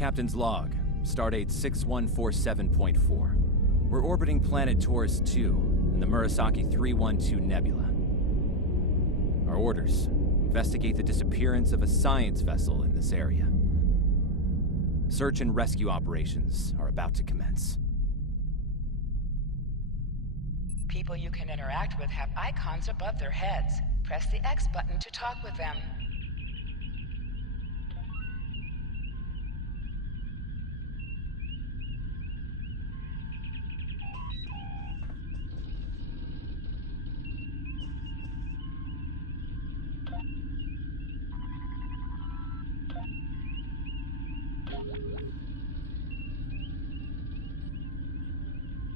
Captain's log, stardate 6147.4. We're orbiting planet Taurus 2 in the Murasaki 312 Nebula. Our orders: investigate the disappearance of a science vessel in this area. Search and rescue operations are about to commence. People you can interact with have icons above their heads. Press the X button to talk with them.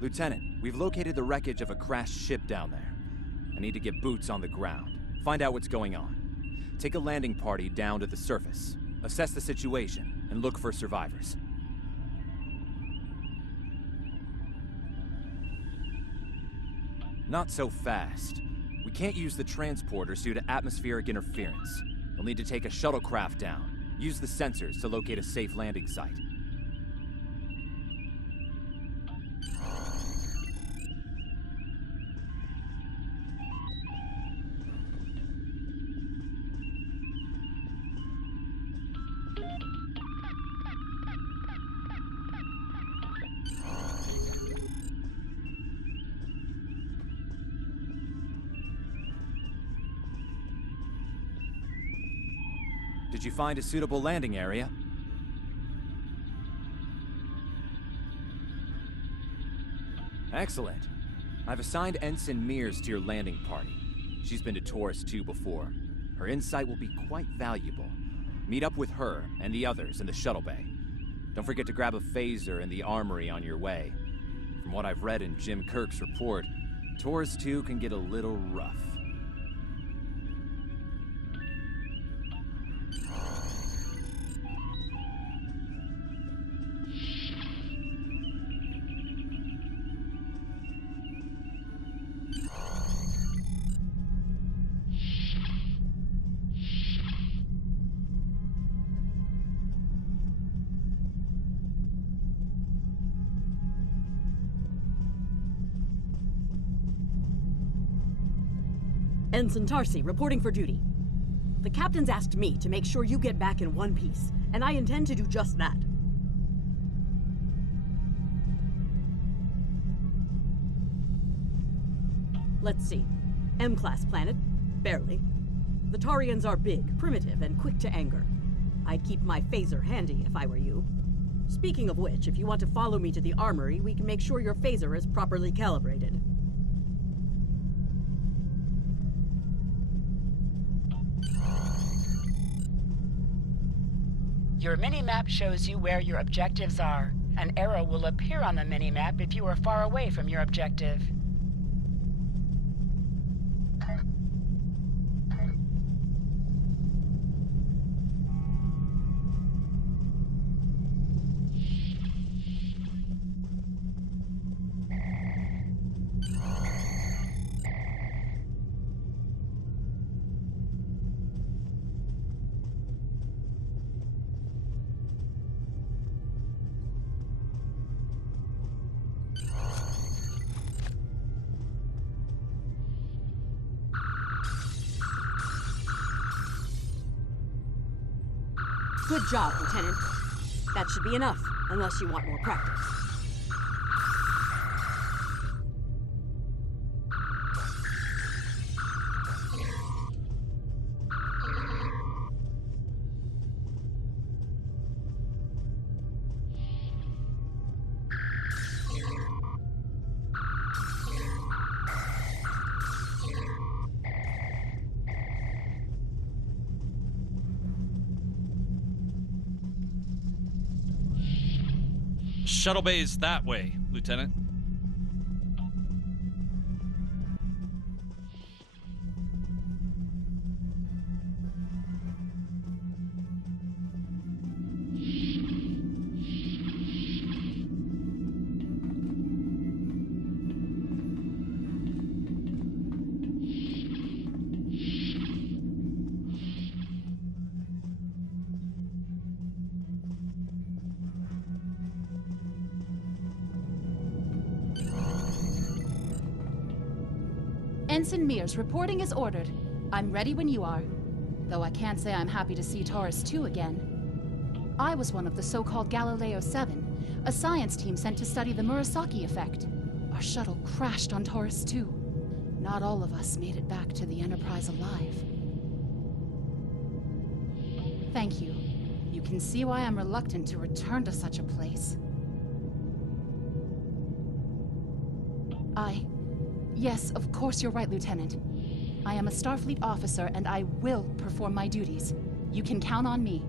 Lieutenant, we've located the wreckage of a crashed ship down there. I need to get boots on the ground, find out what's going on. Take a landing party down to the surface, assess the situation, and look for survivors. Not so fast. We can't use the transporters due to atmospheric interference. We'll need to take a shuttlecraft down, use the sensors to locate a safe landing site. Did you find a suitable landing area? Excellent. I've assigned Ensign Mears to your landing party. She's been to Taurus 2 before. Her insight will be quite valuable. Meet up with her and the others in the shuttle bay. Don't forget to grab a phaser in the armory on your way. From what I've read in Jim Kirk's report, Taurus 2 can get a little rough. Ensign Tarsi, reporting for duty. The captain's asked me to make sure you get back in one piece, and I intend to do just that. Let's see. M-class planet? Barely. The Tarians are big, primitive, and quick to anger. I'd keep my phaser handy if I were you. Speaking of which, if you want to follow me to the armory, we can make sure your phaser is properly calibrated. Your mini-map shows you where your objectives are. An arrow will appear on the mini-map if you are far away from your objective. Good job, Lieutenant. That should be enough, unless you want more practice. Shuttle bay's that way, Lieutenant. Ensign Mears, reporting as ordered. I'm ready when you are. Though I can't say I'm happy to see Taurus 2 again. I was one of the so-called Galileo 7, a science team sent to study the Murasaki effect. Our shuttle crashed on Taurus 2. Not all of us made it back to the Enterprise alive. Thank you. You can see why I'm reluctant to return to such a place. Yes, of course you're right, Lieutenant. I am a Starfleet officer, and I will perform my duties. You can count on me.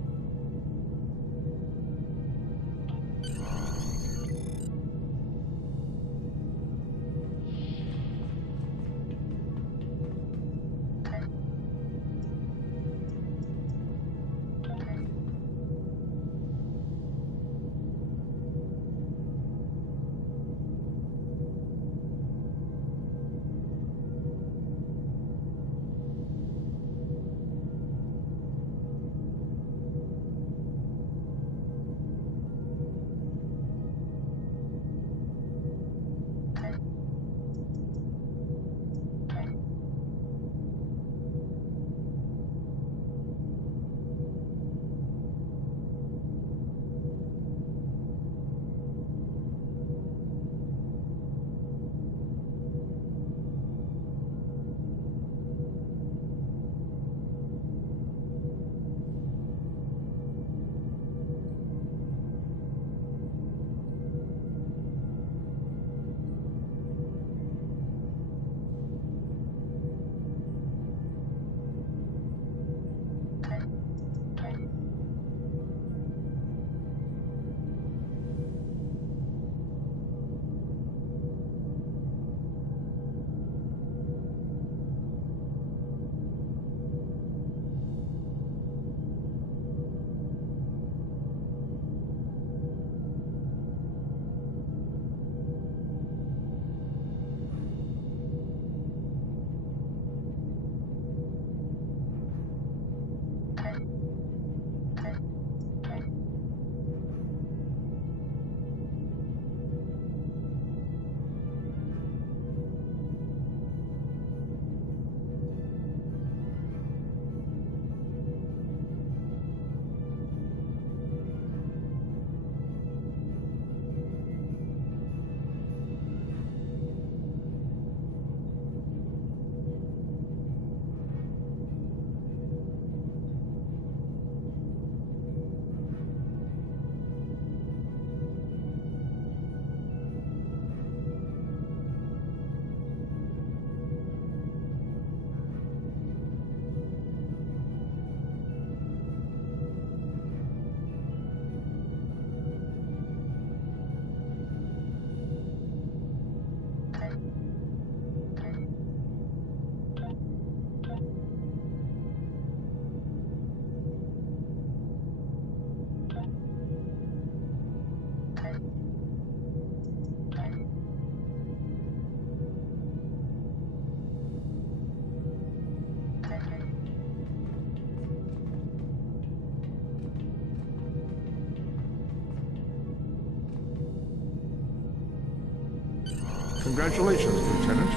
Congratulations, Lieutenant.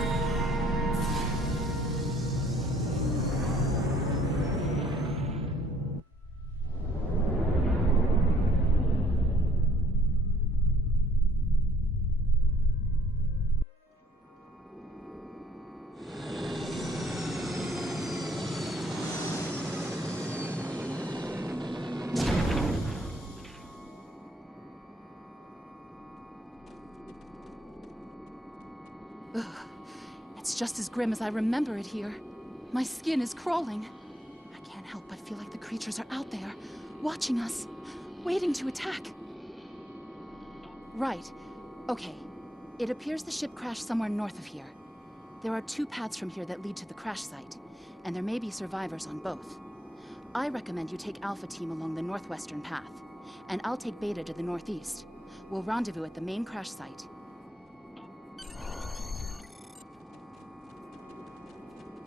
It's just as grim as I remember it here. My skin is crawling. I can't help but feel like the creatures are out there, watching us, waiting to attack. Right. Okay. It appears the ship crashed somewhere north of here. There are 2 paths from here that lead to the crash site, and there may be survivors on both. I recommend you take Alpha Team along the northwestern path, and I'll take Beta to the northeast. We'll rendezvous at the main crash site.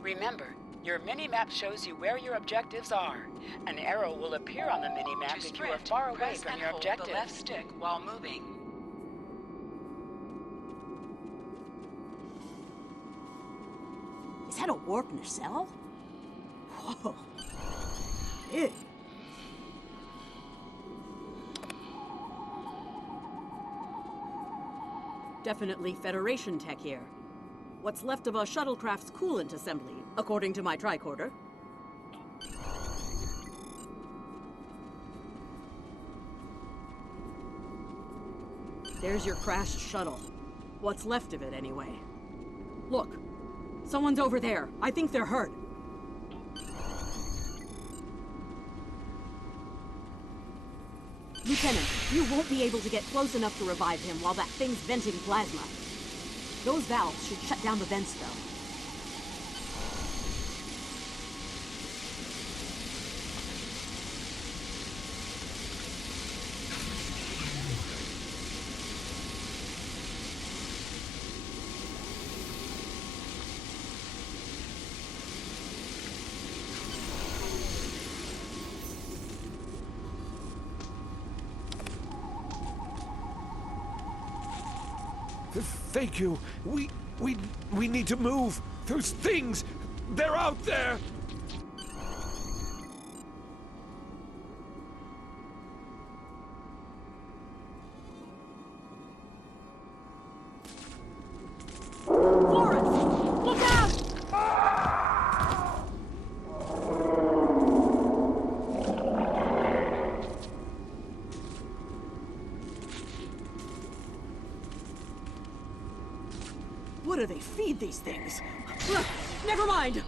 Remember, your mini-map shows you where your objectives are. An arrow will appear on the mini-map if you are far away from your objective. The left stick while moving. that a warp nacelle? Whoa. Big. Definitely Federation tech here. What's left of a shuttlecraft's coolant assembly, according to my tricorder. There's your crashed shuttle. What's left of it, anyway. Look, someone's over there. I think they're hurt. Lieutenant, you won't be able to get close enough to revive him while that thing's venting plasma. Those valves should shut down the vents, though. Thank you. We need to move. Those things, they're out there. Florence! Look out! What do they feed these things? Ugh, never mind!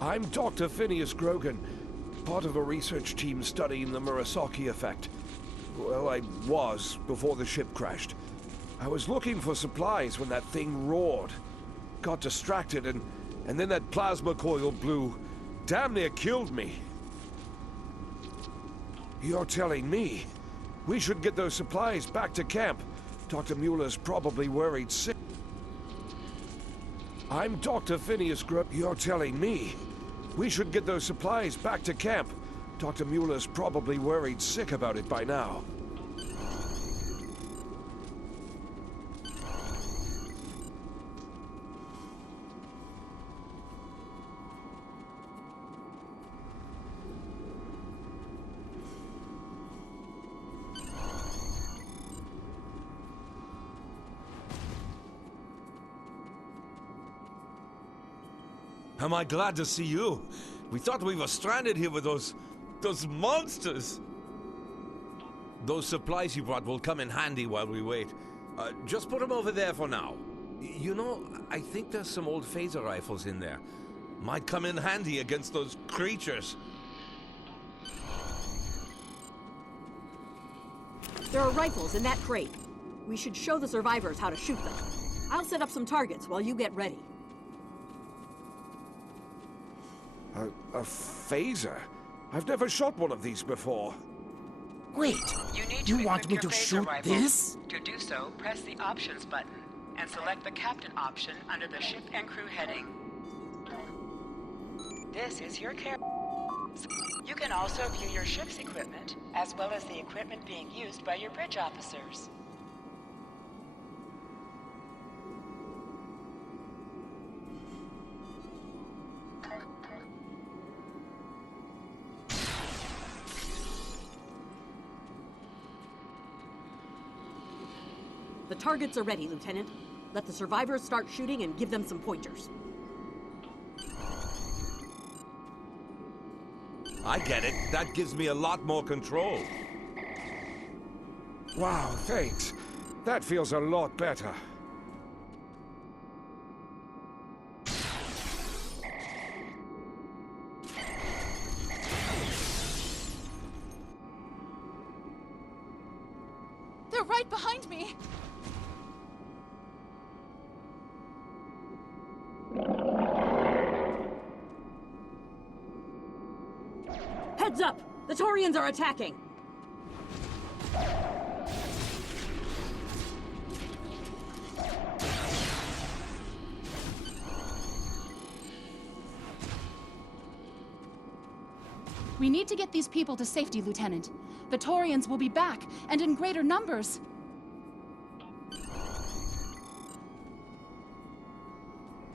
I'm Dr. Phineas Grogan, part of a research team studying the Murasaki effect. Well, I was before the ship crashed. I was looking for supplies when that thing roared. Got distracted and then that plasma coil blew. Damn near killed me. You're telling me we should get those supplies back to camp. Dr. Mueller's probably worried sick. I'm Dr. Phineas Grogan. You're telling me we should get those supplies back to camp. Dr. Mueller's probably worried sick about it by now. Am I glad to see you? We thought we were stranded here with those monsters. Those supplies you brought will come in handy while we wait. Just put them over there for now. You know, I think there's some old phaser rifles in there. Might come in handy against those creatures. There are rifles in that crate. We should show the survivors how to shoot them. I'll set up some targets while you get ready. A phaser? I've never shot one of these before. Wait, you want me to equip your phaser shoot rifle. this? To do so, press the Options button and select the Captain option under the Ship and Crew heading. This is your care. You can also view your ship's equipment, as well as the equipment being used by your bridge officers. The targets are ready, Lieutenant. Let the survivors start shooting and give them some pointers. I get it. That gives me a lot more control. Wow, thanks. That feels a lot better. They're right behind me! Heads up! The Taurians are attacking! We need to get these people to safety, Lieutenant. The Taurians will be back, and in greater numbers.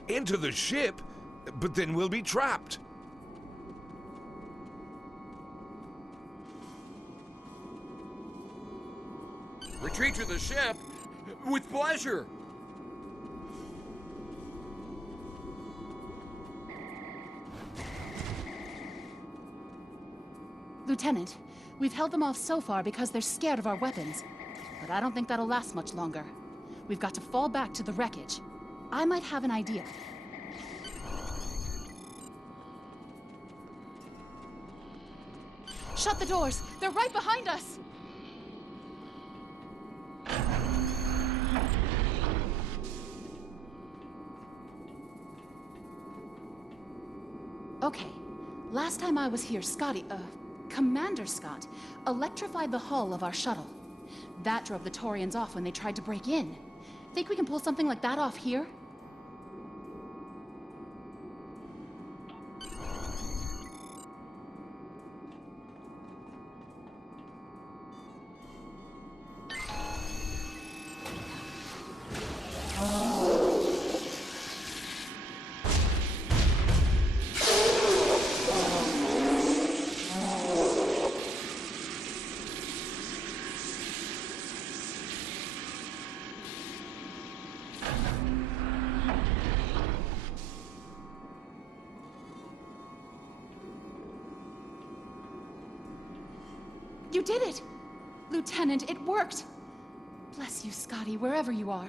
Into the ship? But then we'll be trapped. Retreat to the ship? With pleasure! Lieutenant, we've held them off so far because they're scared of our weapons. But I don't think that'll last much longer. We've got to fall back to the wreckage. I might have an idea. Shut the doors! They're right behind us! Okay. Last time I was here, Commander Scott, electrified the hull of our shuttle. That drove the Taurians off when they tried to break in. Think we can pull something like that off here? You did it! Lieutenant, it worked! Bless you, Scotty, wherever you are.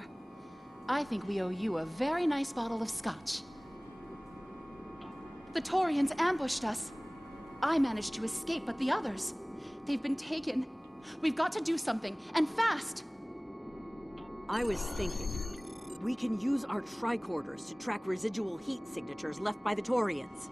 I think we owe you a very nice bottle of scotch. The Taurians ambushed us. I managed to escape, but the others, they've been taken. We've got to do something, and fast! I was thinking, we can use our tricorders to track residual heat signatures left by the Taurians.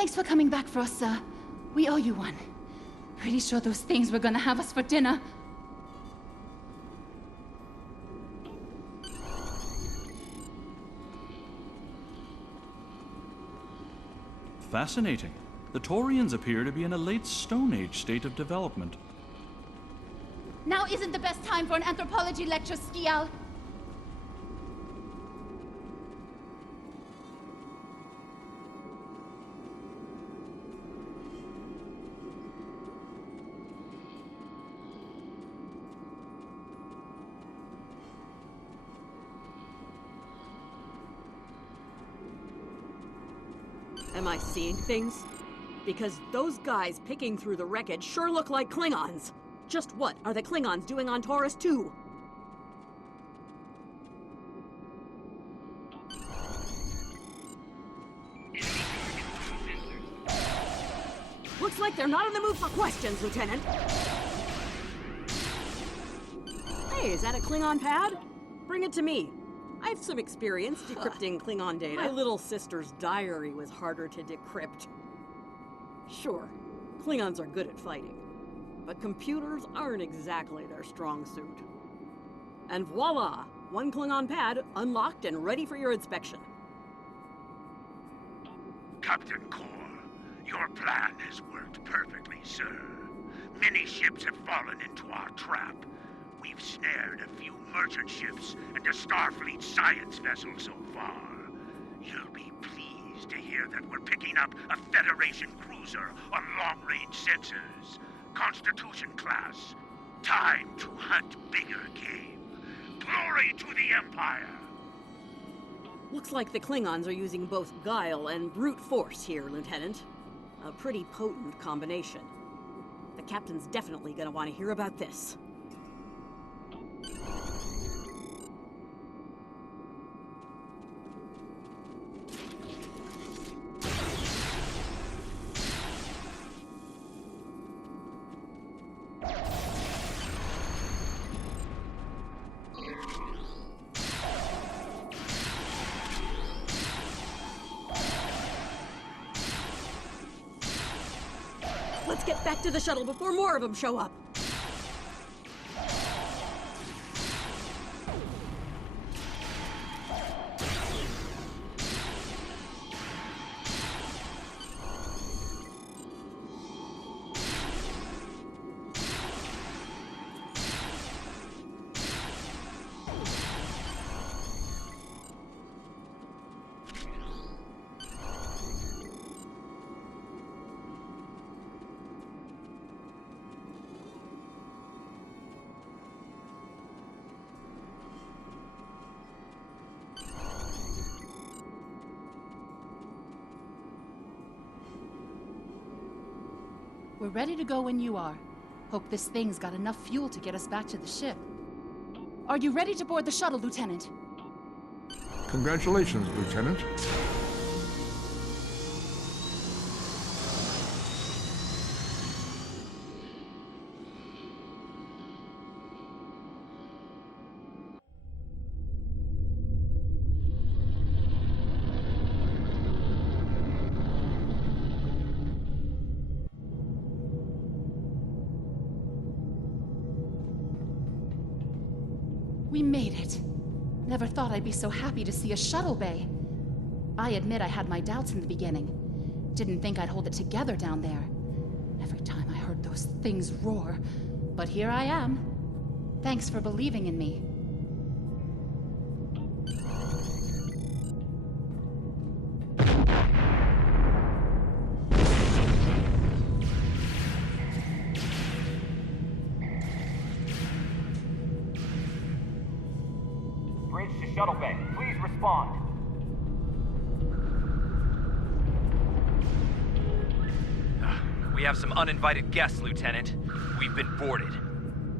Thanks for coming back for us, sir. We owe you one. Pretty sure those things were gonna have us for dinner. Fascinating. The Taurians appear to be in a late Stone Age state of development. Now isn't the best time for an anthropology lecture, Skial. Am I seeing things? Because those guys picking through the wreckage sure look like Klingons. Just what are the Klingons doing on Taurus 2? Looks like they're not in the mood for questions, Lieutenant. Hey, is that a Klingon pad? Bring it to me. I have some experience decrypting Klingon data. My little sister's diary was harder to decrypt. Sure, Klingons are good at fighting, but computers aren't exactly their strong suit. And voila! One Klingon pad unlocked and ready for your inspection. Captain Core, your plan has worked perfectly, sir. Many ships have fallen into our trap. We've snared a few merchant ships and a Starfleet science vessel so far. You'll be pleased to hear that we're picking up a Federation cruiser on long-range sensors. Constitution class. Time to hunt bigger game. Glory to the Empire! Looks like the Klingons are using both guile and brute force here, Lieutenant. A pretty potent combination. The captain's definitely gonna want to hear about this. Let's get back to the shuttle before more of them show up. We're ready to go when you are. Hope this thing's got enough fuel to get us back to the ship. Are you ready to board the shuttle, Lieutenant? Congratulations, Lieutenant. We made it. Never thought I'd be so happy to see a shuttle bay. I admit I had my doubts in the beginning. Didn't think I'd hold it together down there. Every time I heard those things roar. But here I am. Thanks for believing in me. Bridge to shuttle bay. Please respond. We have some uninvited guests, Lieutenant. We've been boarded.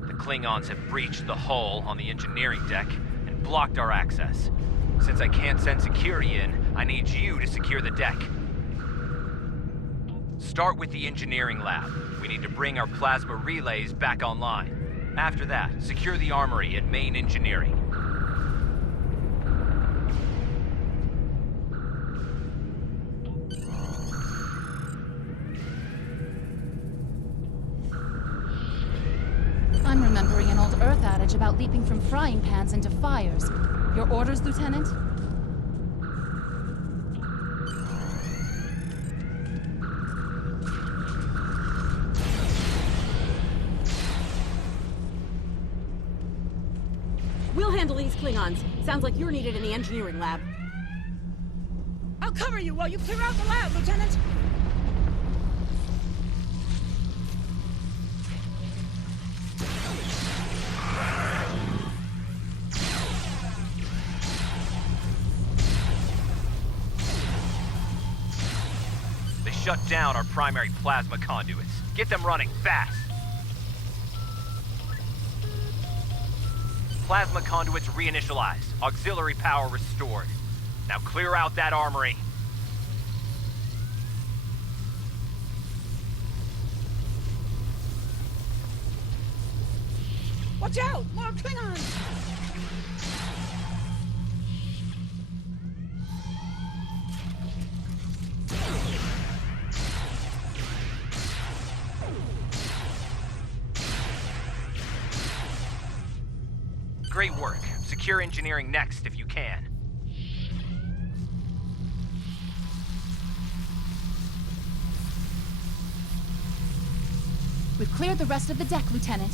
The Klingons have breached the hull on the engineering deck and blocked our access. Since I can't send security in, I need you to secure the deck. Start with the engineering lab. We need to bring our plasma relays back online. After that, secure the armory at main engineering. I'm remembering an old Earth adage about leaping from frying pans into fires. Your orders, Lieutenant? We'll handle these Klingons. Sounds like you're needed in the engineering lab. I'll cover you while you clear out the lab, Lieutenant! They shut down our primary plasma conduits. Get them running, fast! Plasma conduits reinitialized. Auxiliary power restored. Now clear out that armory. Watch out! More Klingons! Great work. Secure engineering next if you can. We've cleared the rest of the deck, Lieutenant.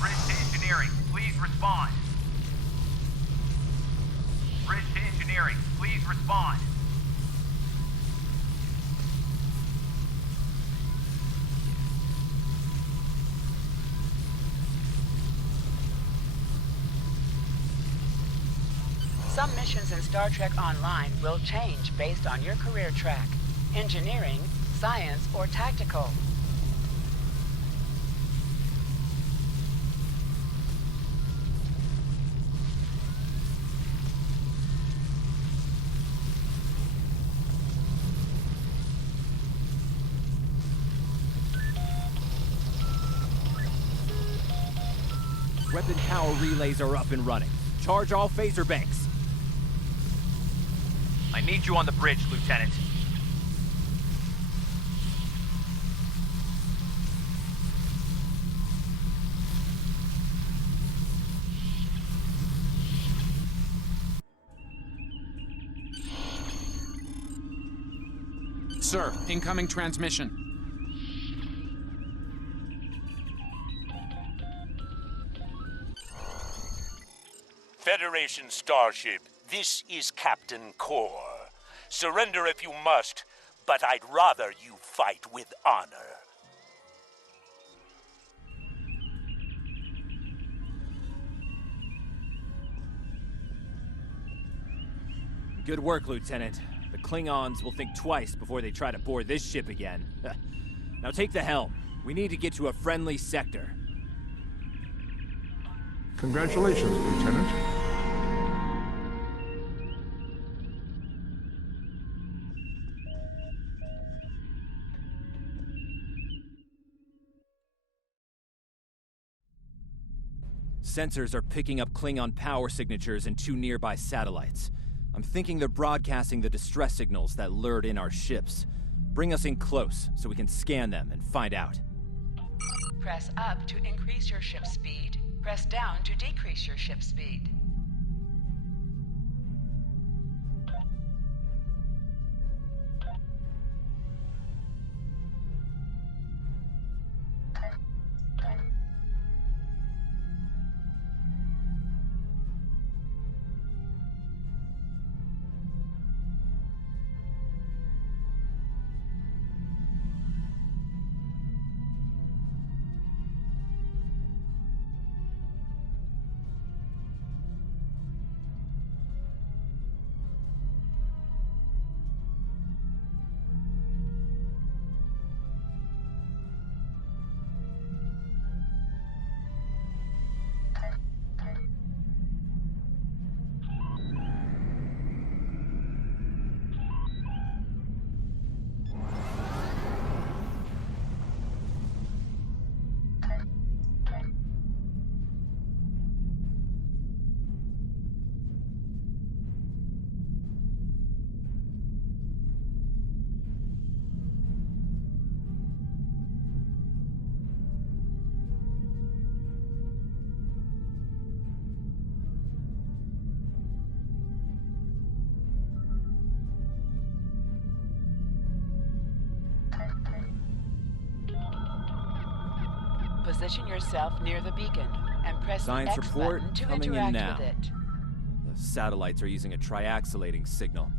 Bridge to engineering, please respond. Bridge to engineering, please respond. Some missions in Star Trek Online will change based on your career track. Engineering, science, or tactical. Weapon power relays are up and running. Charge all phaser banks. I need you on the bridge, Lieutenant. Sir, incoming transmission. Federation starship, this is Captain Core. Surrender if you must, but I'd rather you fight with honor. Good work, Lieutenant. The Klingons will think twice before they try to board this ship again. Now take the helm. We need to get to a friendly sector. Congratulations, Lieutenant. Sensors are picking up Klingon power signatures in 2 nearby satellites. I'm thinking they're broadcasting the distress signals that lured in our ships. Bring us in close so we can scan them and find out. Press up to increase your ship speed. Press down to decrease your ship speed. Position yourself near the beacon and press Science the X report button to coming interact in now. with it. The satellites are using a triaxulating signal.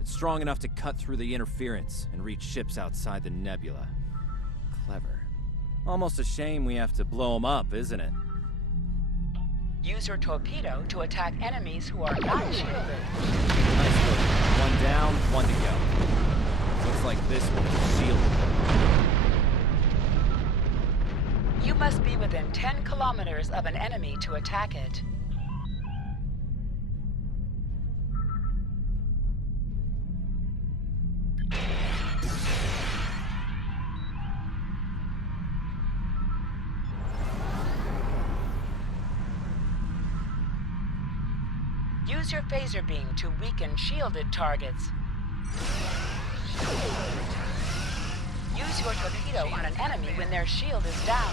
It's strong enough to cut through the interference and reach ships outside the nebula. Clever. Almost a shame we have to blow them up, isn't it? Use your torpedo to attack enemies who are not shielded. Nice work. 1 down, 1 to go. Looks like this one is shielded. You must be within 10 kilometers of an enemy to attack it. Use your phaser beam to weaken shielded targets. Use your torpedo on an enemy when their shield is down.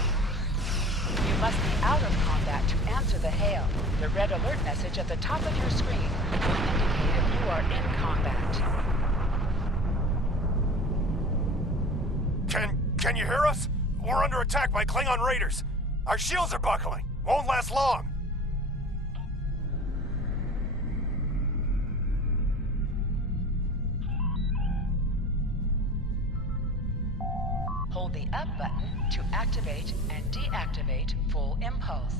You must be out of combat to answer the hail. The red alert message at the top of your screen will indicate if you are in combat. Can you hear us? We're under attack by Klingon raiders. Our shields are buckling. Won't last long. Hold the up button to activate and deactivate full impulse.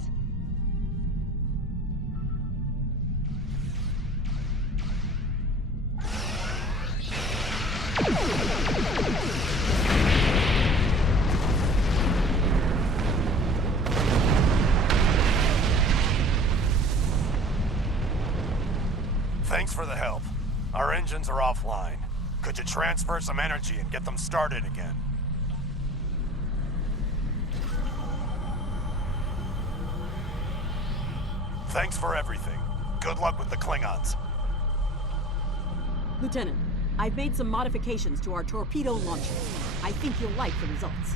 Thanks for the help. Our engines are offline. Could you transfer some energy and get them started again? Thanks for everything. Good luck with the Klingons. Lieutenant, I've made some modifications to our torpedo launcher. I think you'll like the results.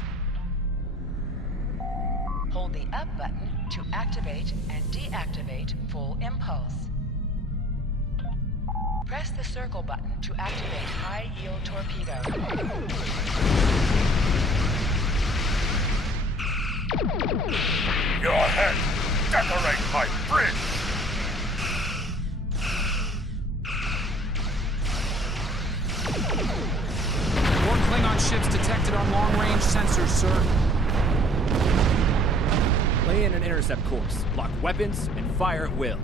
Hold the up button to activate and deactivate full impulse. Press the circle button to activate high-yield torpedo. Your head! Decorate my bridge! More Klingon ships detected on long-range sensors, sir. Lay in an intercept course, lock weapons, and fire at will.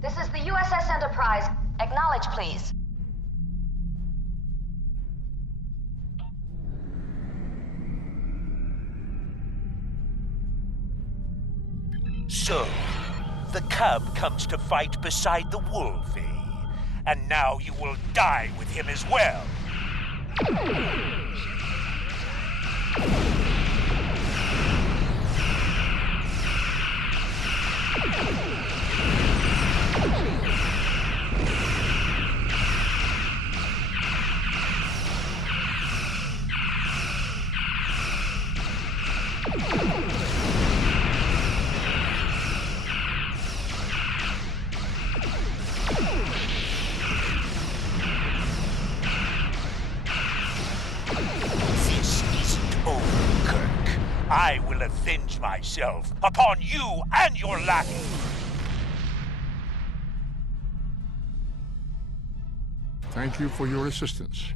This is the USS Enterprise. Acknowledge, please. So, the cub comes to fight beside the wolf, eh? And now you will die with him as well. This isn't over, Kirk. I will avenge myself upon you and your lackey. Thank you for your assistance.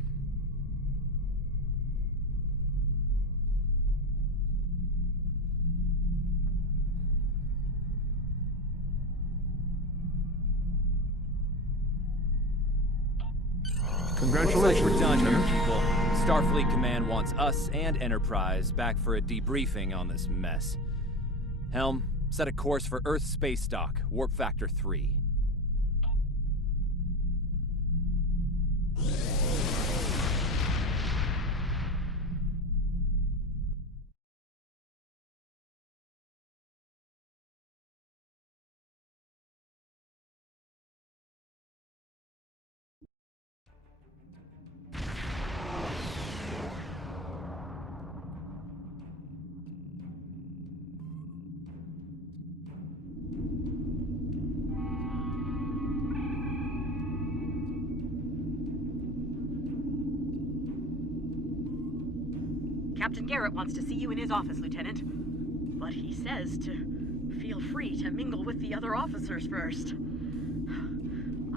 Congratulations, Looks like we're done here, Lieutenant. people. Starfleet Command wants us and Enterprise back for a debriefing on this mess. Helm, set a course for Earth space dock, warp factor 3. Captain Garrett wants to see you in his office, Lieutenant. But he says to feel free to mingle with the other officers first.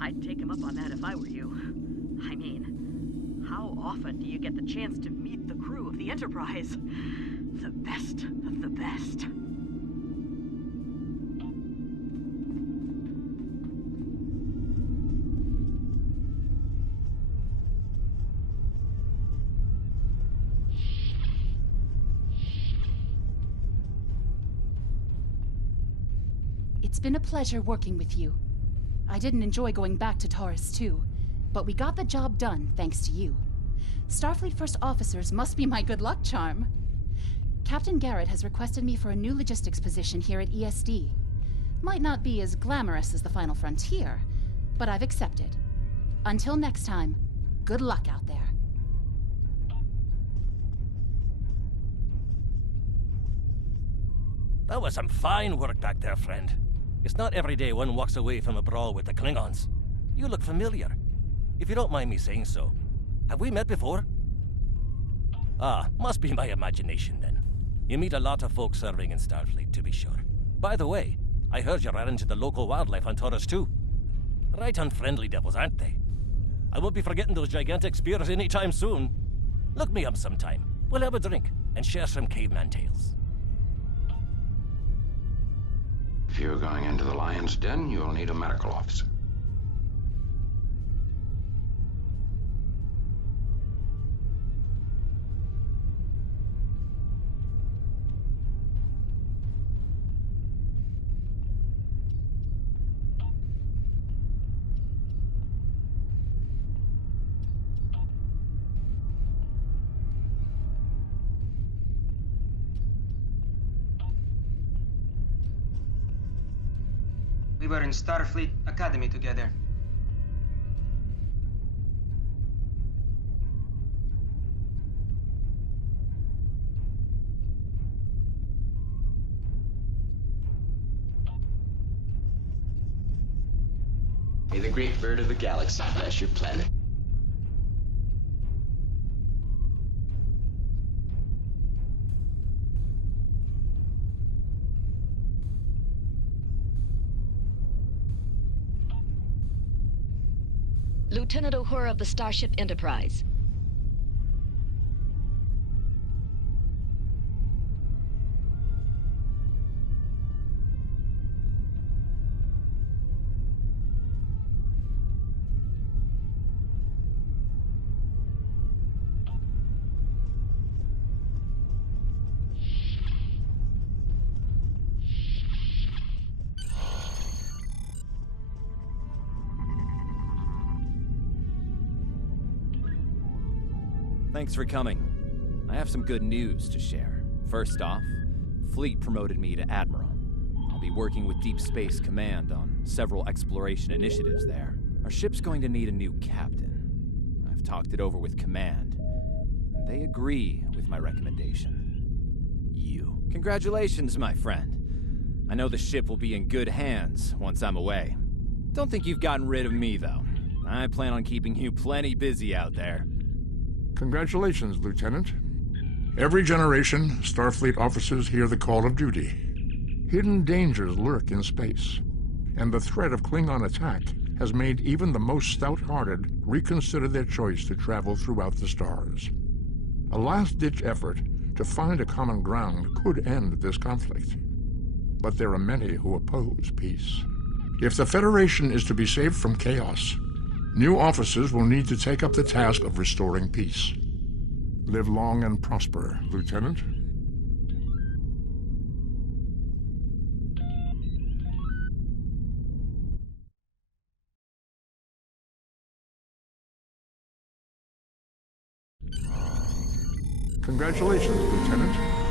I'd take him up on that if I were you. I mean, how often do you get the chance to meet the crew of the Enterprise? The best of the best. It's been a pleasure working with you. I didn't enjoy going back to Taurus 2, but we got the job done thanks to you. Starfleet First Officers must be my good luck charm. Captain Garrett has requested me for a new logistics position here at ESD. Might not be as glamorous as the Final Frontier, but I've accepted. Until next time, good luck out there. That was some fine work back there, friend. It's not every day one walks away from a brawl with the Klingons. You look familiar. If you don't mind me saying so, have we met before? Ah, must be my imagination then. You meet a lot of folks serving in Starfleet, to be sure. By the way, I heard you ran into the local wildlife on Taurus 2. Right unfriendly devils, aren't they? I won't be forgetting those gigantic spears anytime soon. Look me up sometime. We'll have a drink and share some caveman tales. If you're going into the lion's den, you'll need a medical officer. We were in Starfleet Academy together. May the great bird of the galaxy bless your planet. Lieutenant Uhura of the Starship Enterprise. Thanks for coming. I have some good news to share. First off, Fleet promoted me to Admiral. I'll be working with Deep Space Command on several exploration initiatives there. Our ship's going to need a new captain. I've talked it over with Command, and they agree with my recommendation. You. Congratulations, my friend. I know the ship will be in good hands once I'm away. Don't think you've gotten rid of me, though. I plan on keeping you plenty busy out there. Congratulations, Lieutenant. Every generation, Starfleet officers hear the call of duty. Hidden dangers lurk in space, and the threat of Klingon attack has made even the most stout-hearted reconsider their choice to travel throughout the stars. A last-ditch effort to find a common ground could end this conflict. But there are many who oppose peace. If the Federation is to be saved from chaos, new officers will need to take up the task of restoring peace. Live long and prosper, Lieutenant. Congratulations, Lieutenant.